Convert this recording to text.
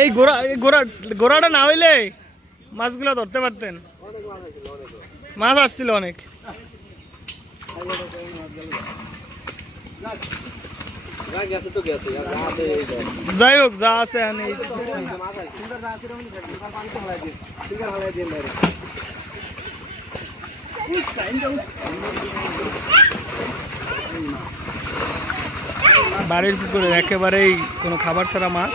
এই গোড়াটা না হইলে মাছগুলো ধরতে পারতেন। মাছ আসছিল অনেক। যাই হোক যা আছে বাড়ির পুকুরে একেবারেই কোনো খাবার ছাড়া মাছ।